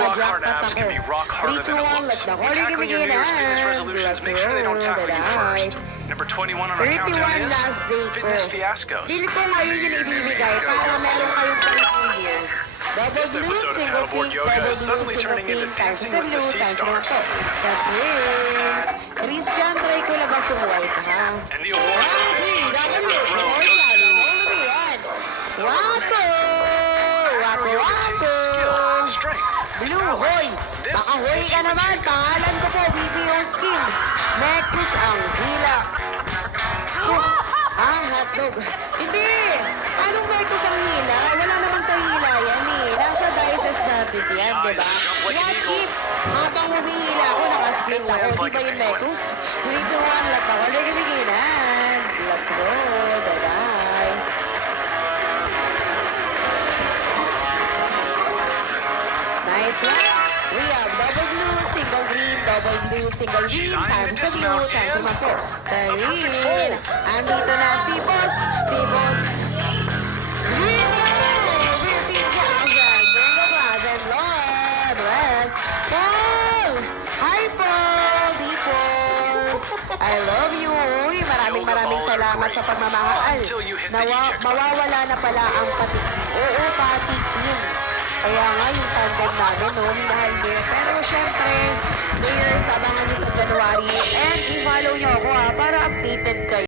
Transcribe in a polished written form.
rock hard naka-jackpot abs ako. can be rock harder 3, 2, than it 1, looks. let's go. When tackling your New Year's fitness resolutions, make sure they don't tackle you first. Number 21 on our 31 countdown is last day ko. Fitness Fiascos. Feel ko ngayon yun ibibigay para meron kayong pang-New Year. Double This blue, episode of single Paddleboard pink, Yoga double is blue, suddenly single turning into pink, times Dancing sa with the blue, Sea times naman Stars. po. Sa green. Christian, try ko labas yung white, ha? And the award for best punch ever thrown goes to Wako! Acro Yoga takes skill, strength, and Blue, hoy! balance. This Baka hoy is ka human naman. Jacob. Pangalan ko po, BPO Skin. Necklace ang hila. So, hotdog. Hindi! Anong necklace ang hila? Wala naman sa hila yan eh. Nasa dices natin yan, di ba? What if, habang humihila ako, nakasplit ako, di ba yung necklace? 3, 2, 1, let ako. Ready begin, let's go. Bye-bye. Nice one. We have double blue, single green, double blue, single green, She's eyeing the times sa blue, dismount times and naman po. Sa a perfect green. fold. Andito na si Boss. Si Boss. Lord, bless. Paul! Hi, Paul! Di Paul! I love you. Uy, maraming salamat sa pagmamahal. Mawawala na pala ang patikin. Oo, patikin. Kaya nga yung tandem namin, no, mahal niyo. Pero syempre, New Year's, abangan niyo sa January. And i-follow niyo ako, para updated kayo.